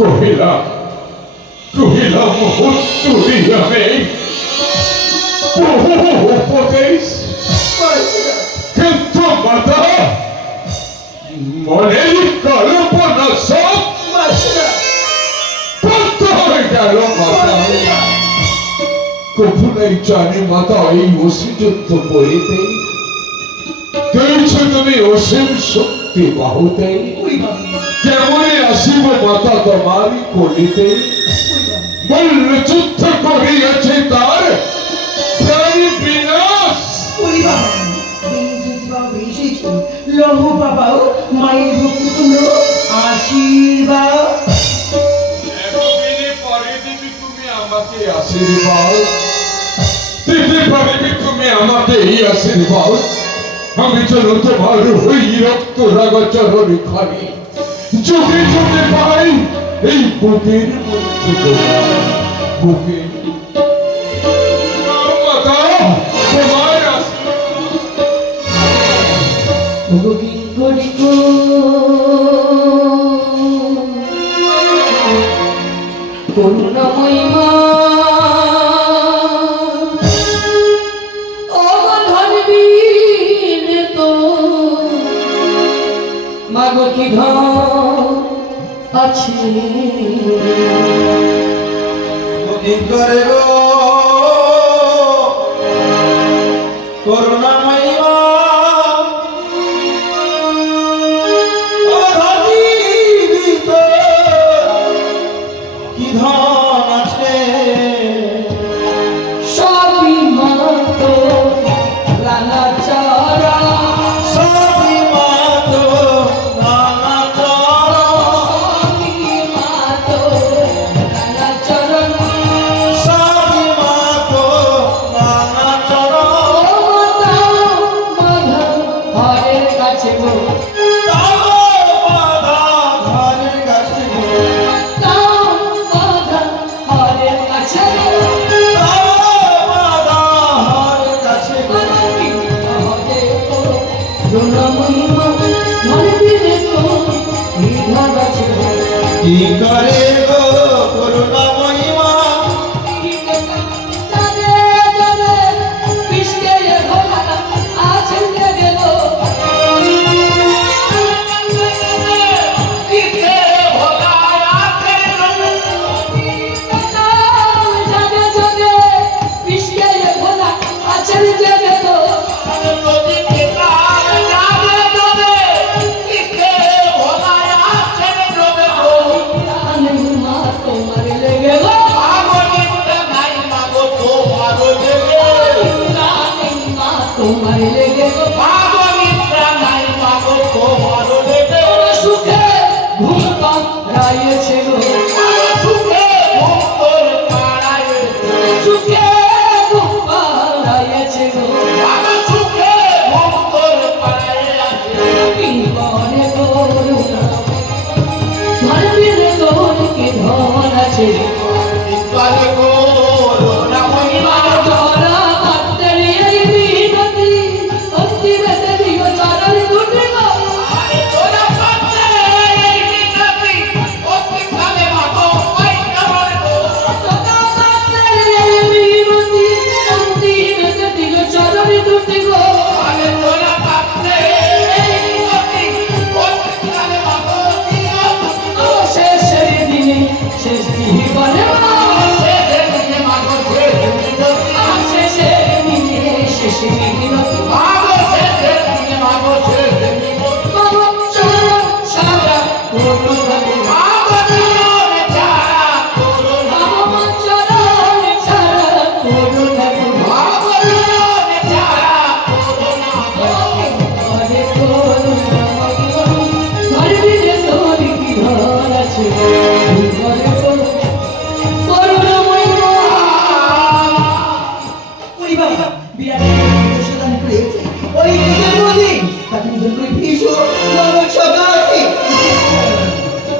কহিলাম কহিলাম হুত্তুরি আমি বহু উপদেশ কিন্তু মাতা মনের কল্পনা সব বন্ধ হয়ে গেল মাতা। কখনোই জানি মাতা এই করিতে দিয়েছ তুমি অসীম শক্তি বাহুতে। কেমনে বলল যুদ্ধ করিয়াছে তার প্রায় বিনাশ ওই বাবা বেঁচেছি বাবা বেঁচেছি লহ বাবাও মায়ের ভক্তি তোমরা আশীর্বাদ আমাকে আশীর্বাদ। দিতে পারবি তুমি আমাকে এই আশীর্বাদ। আমি যেন তোমার হই রক্ত রাগা চরণে খানি চোখে চোখে পাই এই বুকের মধ্যে বুকে। করুণাময়ী মা। আছে করে গো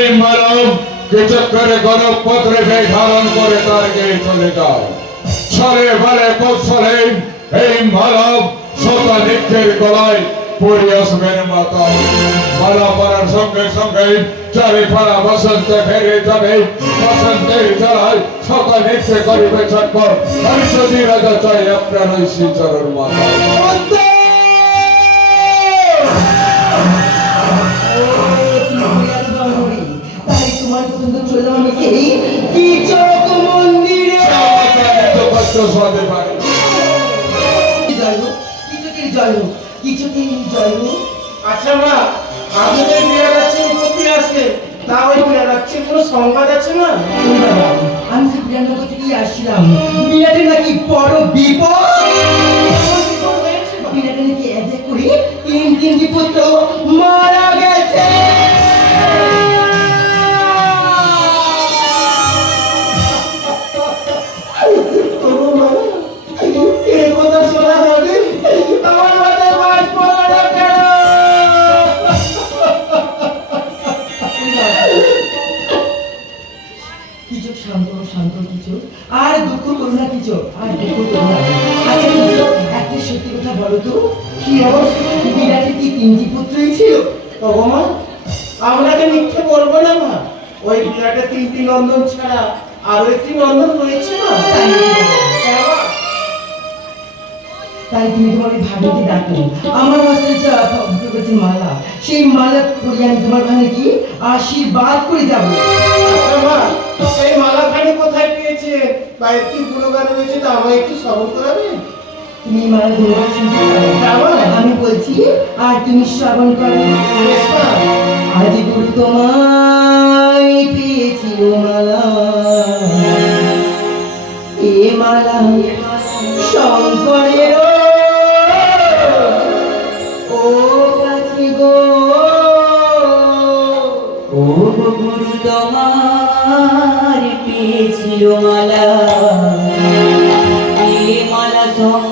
এই মালব কিছু করে গরব পত্রে ধারণ করে তার গিয়ে চলে যাও। ছলে বলে কৌশলে এই মালব শতাধিকের গলায় পড়ে মাতা। মালা পড়ার সঙ্গে সঙ্গে চারি ফলা বসন্তে ফেরে যাবে। বসন্তের জ্বালায় শতাধিককে করিবে চক্কর। আমি রাজা চাই আপনার ওই শ্রীচরণ মাতা। পছন্দ চলে যাওয়া হয়েছে এই কীচক মন্দিরে। সাথে পারে জয় হোক কীচকের জয় হোক কীচকের জয় হোক আচ্ছা মা আপনাদের বিয়ে যাচ্ছে উপতি আসে তা ওই বিয়ে যাচ্ছে কোনো সংবাদ আছে না আমি যে বিরানগর থেকে আসছিলাম। বিরাটের নাকি বড় বিপদ? আর না। আচ্ছা সত্যি কথা বলো তো। কি অবস্থা? কি তিনটি পুত্রই ছিল? মা আপনাকে মিথ্যে বলব না মা। ওই তিনটি নন্দন ছাড়া আরও একটি নন্দন রয়েছে না তাই তুমি তোমার ডাকো আমার হাতে যা ভক্ত মালা, সেই মালা তোমার ভাগে কি আশীর্বাদ করে যাব। মা এই মালাখানি কোথায় পেয়েছে? বা একটি গুণগান রয়েছে তা আমায় একটু শ্রবণ করাবেন তুমি মালা গুণগান আমি বলছি আর তুমি শ্রবণ করো আজ গুরু তোমায় পেয়েছি ও মালা। এ মালা তোমার পেয়েছিল মালা এ মালা শঙ্করেরই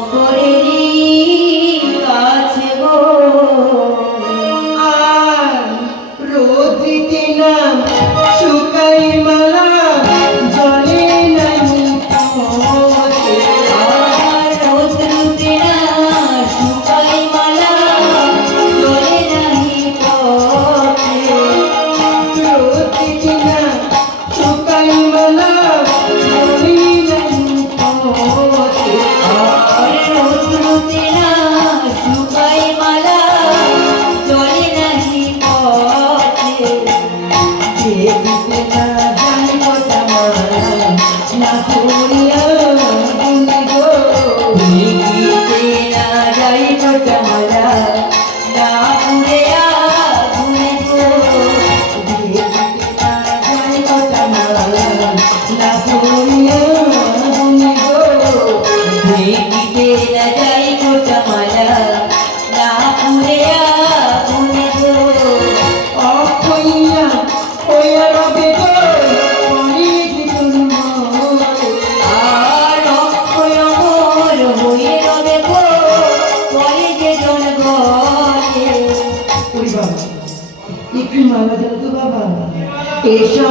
এসো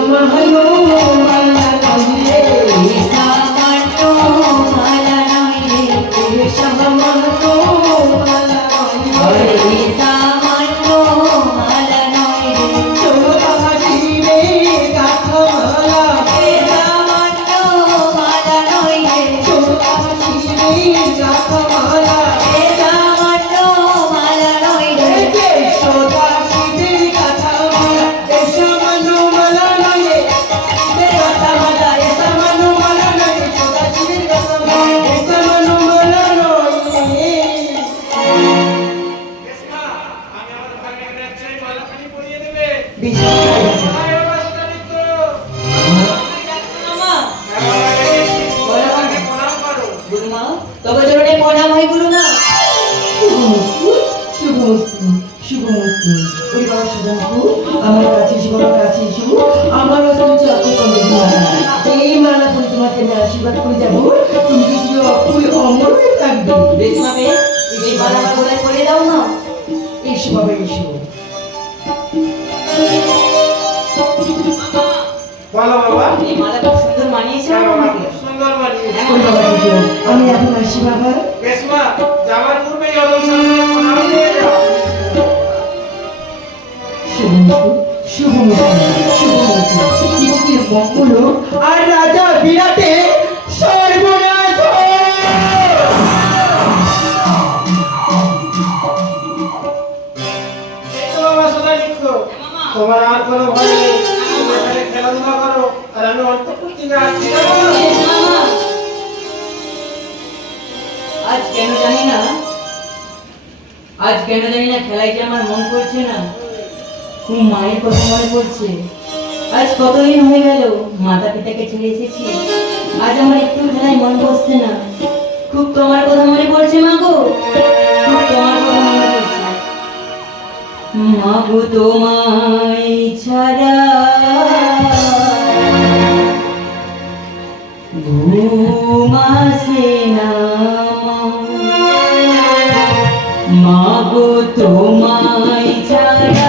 আর রাজা বিরাটে সর্বনাশ তোমার আর কোনো ভয় নেই। খেলাধুলা করো, আর আমি অন্তর্ভুক্তি না আসছি আজ কেন জানি না? আজ কেন জানি না খেলায় আমার মন করছে না? তুমি মায়ের কথা মনে পড়ছে। আজ কতদিন হয়ে গেল মাতা পিতাকে ছেড়ে এসেছি। আজ আমার একটু খেলায় মন বসছে না। খুব তোমার কথা মনে পড়ছে মা গো। খুব তোমার কথা মনে পড়ছে। মা গো, তোমায় ছাড়া ঘুমাসে না মা গো, তোমায় ছাড়া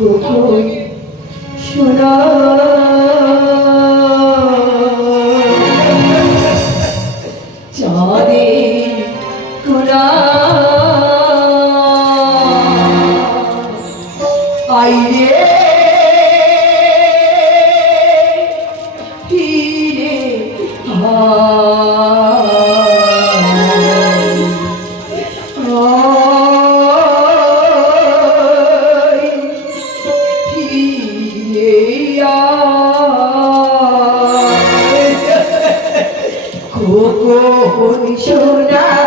有这么多 কোনি সোনা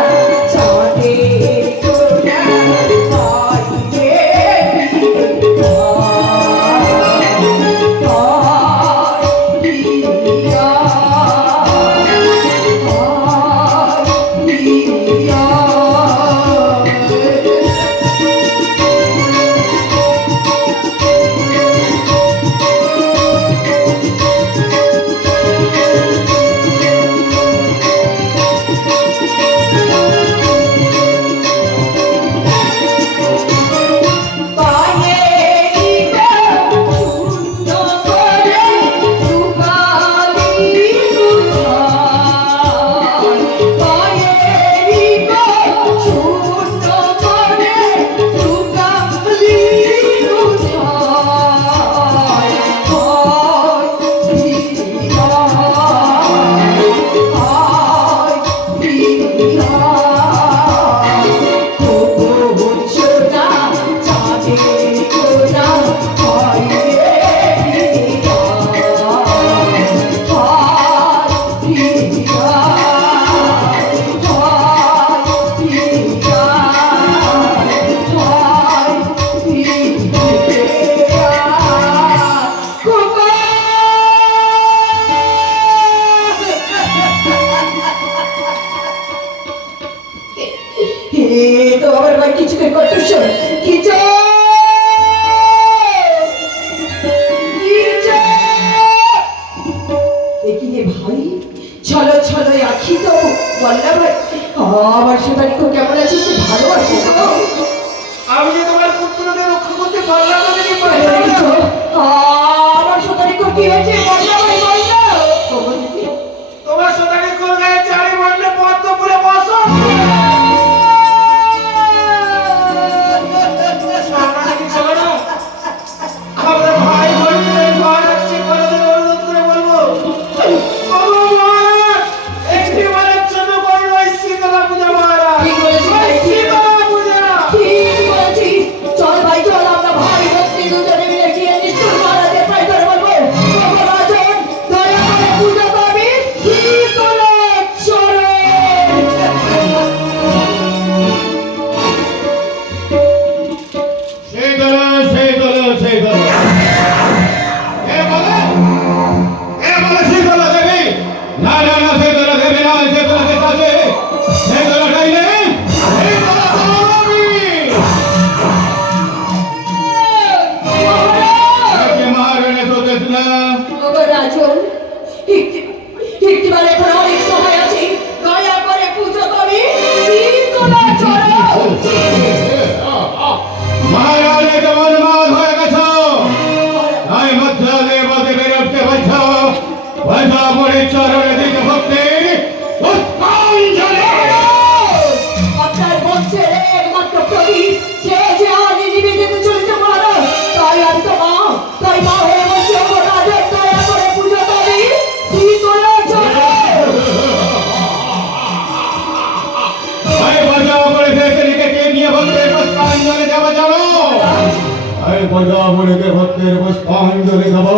প্রজামণি দেবত্বের পুষ্পাঞ্জলি দেব।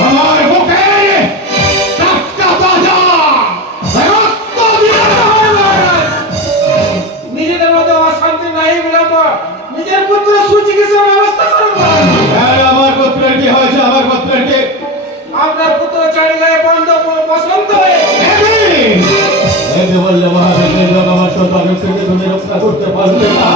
আমার মুখে নিজেদের মধ্যে অশান্তি নিজের পুত্র সুচিকিৎসার ব্যবস্থা করব হ্যাঁ, আমার হয়েছে? আমার পুত্রের কি? আপনার পুত্র চারি গায়ে বন্ধ বসন্ত হয়ে এই বললে মহাদেব আমার সন্তান তুমি রক্ষা করতে পারবে না।